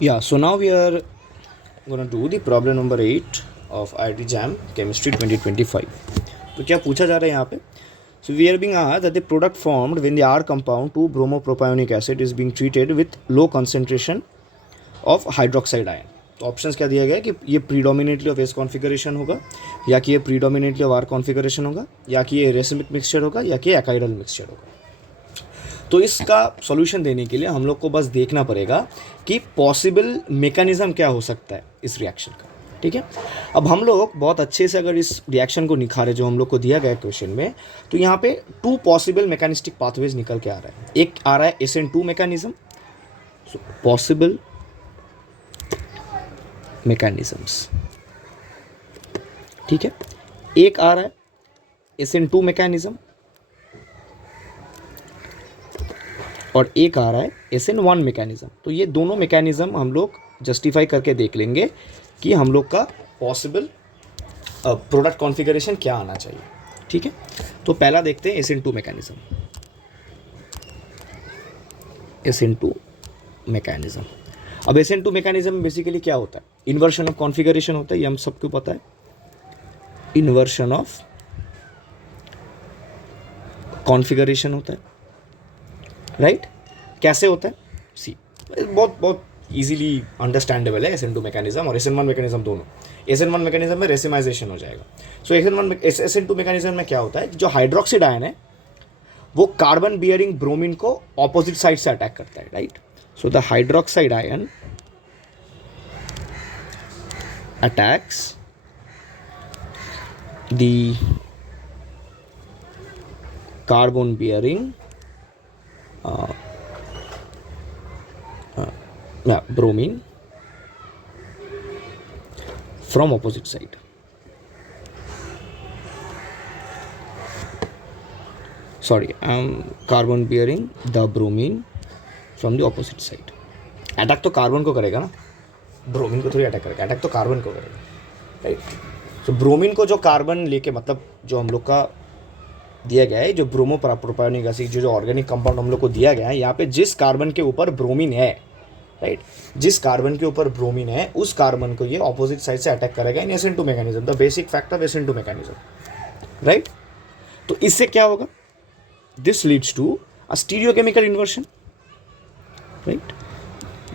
Yeah, so now we are going to do the problem number 8 of IIT JAM Chemistry 2025. तो क्या पूछा जा रहा है यहाँ पे? So we are being asked that the product formed when the R compound 2-bromopropionic acid is being treated with low concentration of hydroxide ion. तो options क्या दिया गया है कि ये प्रीडोमिनेटली ऑफ एस कॉन्फिगरेशन होगा, या कि ये प्रीडोमिनेटली ऑफ आर कॉन्फिगरेशन होगा, या कि ये रेसिमिक मिक्सचर होगा, या कि एकाइडल मिक्सचर होगा. तो इसका सॉल्यूशन देने के लिए हम लोग को बस देखना पड़ेगा कि पॉसिबल मेकैनिज़्म क्या हो सकता है इस रिएक्शन का. ठीक है, अब हम लोग बहुत अच्छे से अगर इस रिएक्शन को निखारे जो हम लोग को दिया गया है क्वेश्चन में, तो यहाँ पे 2 पॉसिबल मैकेनिस्टिक पाथवेज निकल के आ रहा है. एक आ रहा है SN2 मैकेनिज्म, पॉसिबल मैकेनिज्म्स. ठीक है, एक आ रहा है SN2 मैकेनिज्म और एक आ रहा है SN1 मैकेनिज्म. तो ये दोनों मैकेनिज्म हम लोग जस्टिफाई करके देख लेंगे कि हम लोग का पॉसिबल प्रोडक्ट कॉन्फ़िगरेशन क्या आना चाहिए. ठीक है, तो पहला देखते हैं SN2 मैकेनिज्म. SN2 mechanism. अब SN2 मैकेनिज्म में बेसिकली क्या होता है? इन्वर्शन ऑफ कॉन्फ़िगरेशन होता है, ये हम सबको पता है. इन्वर्शन ऑफ कॉन्फ़िगरेशन होता है, राइट. कैसे होता है? सी, बहुत बहुत इजीली अंडरस्टैंडेबल है SN2 मैकेनिज्म और SN1 मैकेनिज्म दोनों. SN1 मैकेनिज्म में रेसिमाइजेशन हो जाएगा. सो SN2 मैकेनिज्म में क्या होता है, जो हाइड्रोक्साइड आयन है वो कार्बन बियरिंग ब्रोमीन को ऑपोजिट साइड से अटैक करता है, right. So the hydroxide ion attacks the carbon bearing bromine from opposite side. Sorry, carbon bearing the bromine from the opposite side. Attack तो carbon को करेगा ना, ब्रोमीन को थोड़ी अटैक करेगा. अटैक तो कार्बन को करेगा, राइट. सो ब्रोमीन को जो कार्बन लेके, मतलब जो हम लोग का दिया गया है, जो ब्रोमोप्रोपायोनिक एसिड, जो ऑर्गेनिक कंपाउंड हम लोग को दिया गया है, यहाँ पे जिस कार्बन के ऊपर ब्रोमीन है, राइट, जिस कार्बन के ऊपर ब्रोमीन है उस कार्बन को ये ऑपोजिट साइड से अटैक करेगा in SN2 mechanism. The basic fact of SN2 mechanism, right. तो इससे क्या होगा? This leads to a stereochemical inversion, right.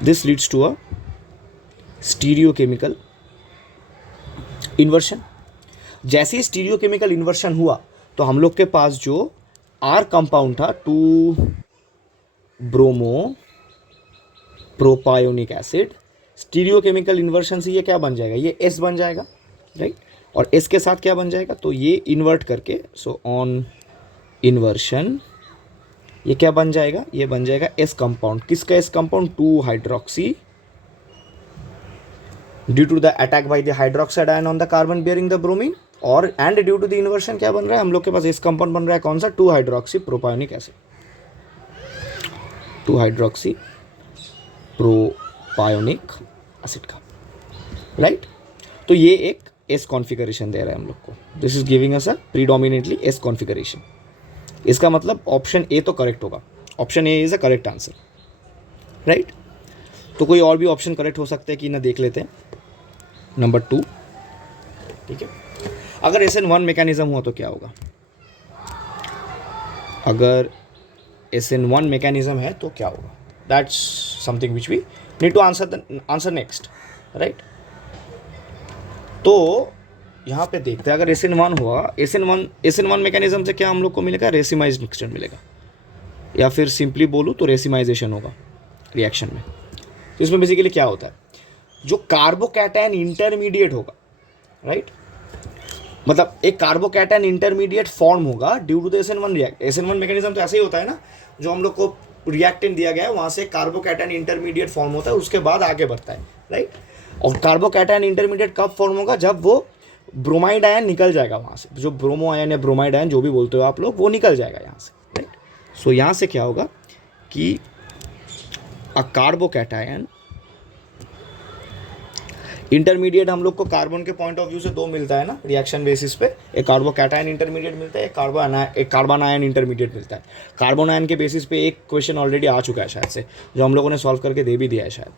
This leads to a stereochemical inversion. जैसे ही स्टीरियोकेमिकल इन्वर्शन हुआ तो हम लोग के पास जो आर कंपाउंड था 2-ब्रोमो-प्रोपायोनिक एसिड, स्टीरियोकेमिकल इन्वर्शन से ये क्या बन जाएगा? ये S बन जाएगा, राइट. और S के साथ क्या बन जाएगा? तो ये इन्वर्ट करके, सो ऑन इन्वर्शन ये क्या बन जाएगा? ये बन जाएगा S कंपाउंड. किसका S compound? Two hydroxy, due to the attack by the hydroxide ion on the carbon bearing the bromine. और and due to the inversion क्या बन रहा है? हम लोग के पास S कंपाउंड बन रहा है कौन सा? 2-हाइड्रोक्सी प्रोपायोनिक एसिड. 2-हाइड्रोक्सी प्रोपायोनिक एसिड का, राइट. तो ये एक S कॉन्फ़िगरेशन दे रहा है हम लोग को. This is giving us a predominantly S configuration. इसका मतलब ऑप्शन ए तो करेक्ट होगा. Option A is a correct answer, right. तो कोई और भी ऑप्शन करेक्ट हो सकता है कि ना, देख लेते हैं. नंबर 2, ठीक है. अगर SN1 मैकेनिज्म हुआ तो क्या होगा? अगर SN1 मैकेनिज्म है तो क्या होगा? That's something which we need to answer next, right. तो यहाँ पे देखते हैं, अगर SN1 हुआ, SN1 मैकेनिज्म से क्या हम लोग को मिलेगा? रेसिमाइज्ड मिक्सचर मिलेगा, या फिर सिंपली बोलूँ तो रेसिमाइजेशन होगा रिएक्शन में. तो इसमें बेसिकली क्या होता है? जो कार्बोकैटायन इंटरमीडिएट होगा, राइट, मतलब एक कार्बोकैटायन इंटरमीडिएट फॉर्म होगा due to the SN1 mechanism. तो ऐसे ही होता है ना, जो हम लोग को रिएक्टेंट दिया गया है वहाँ से कार्बोकैटायन इंटरमीडिएट फॉर्म होता है, उसके बाद आगे बढ़ता है, राइट. और कार्बोकैटायन इंटरमीडिएट कब फॉर्म होगा? जब वो ब्रोमाइड आयन निकल जाएगा वहाँ से. जो ब्रोमो आयन या ब्रोमाइड आयन जो भी बोलते हो आप लोग, वो निकल जाएगा यहाँ से, राइट. सो यहाँ से क्या होगा कि अ कार्बोकैटायन इंटरमीडिएट हम लोग को कार्बन के पॉइंट ऑफ व्यू से 2 मिलता है ना रिएक्शन बेसिस पे. एक कार्बोकैटायन इंटरमीडिएट मिलता है, एक कार्बन आयन इंटरमीडिएट मिलता है. कार्बन आयन के बेसिस पे एक क्वेश्चन ऑलरेडी आ चुका है शायद से, जो हम लोगों ने सॉल्व करके दे भी दिया है शायद.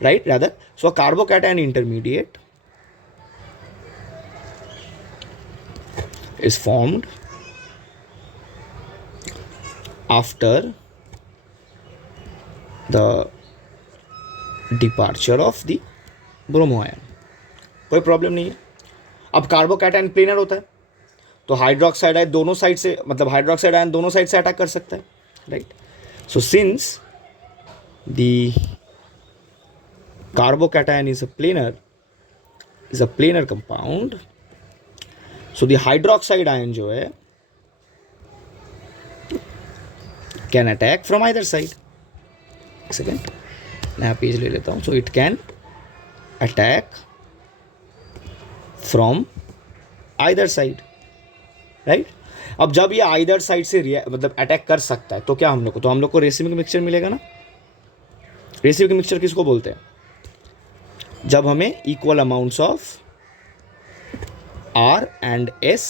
right? Rather, so a carbocation intermediate is formed after the departure of the bromo ion. कोई प्रॉब्लम नहीं है. अब कार्बोकैटायन प्लेनर होता है तो हाइड्रोक्साइड आयन दोनों साइड से, मतलब हाइड्रोक्साइड आयन दोनों साइड से अटैक कर सकता है, right? So since the carbocation is a planar compound, so the hydroxide ion जो है can attack from either side. एक सेकेंड, नया पेज ले लेता हूँ. So it can attack from either side, right? अब जब ये आइदर साइड से मतलब अटैक कर सकता है तो क्या हम लोग को रेसिमिक मिक्सचर मिलेगा ना. रेसिमिक मिक्सचर किसको बोलते हैं? जब हमें equal amounts of R and S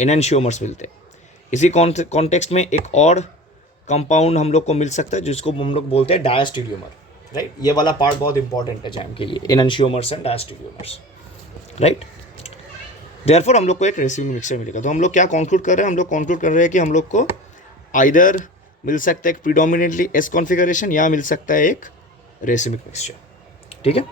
enantiomers मिलते हैं. इसी कॉन्टेक्स्ट में एक और कंपाउंड हम लोग को मिल सकता है जिसको हम लोग बोलते हैं डायस्टीरियोमर, राइट? ये वाला पार्ट बहुत इंपॉर्टेंट है जैम के लिए, enantiomers and diastereomers, right? Therefore हम लोग को एक रेसिमिक मिक्सचर मिलेगा. तो हम लोग क्या कंक्लूड कर रहे हैं? हम लोग कंक्लूड कर रहे हैं कि हम लोग को आइदर मिल सकता है एक प्रीडोमिनेटली S कॉन्फ़िगरेशन या मिल सकता है एक रेसिमिक मिक्सचर. ठीक है.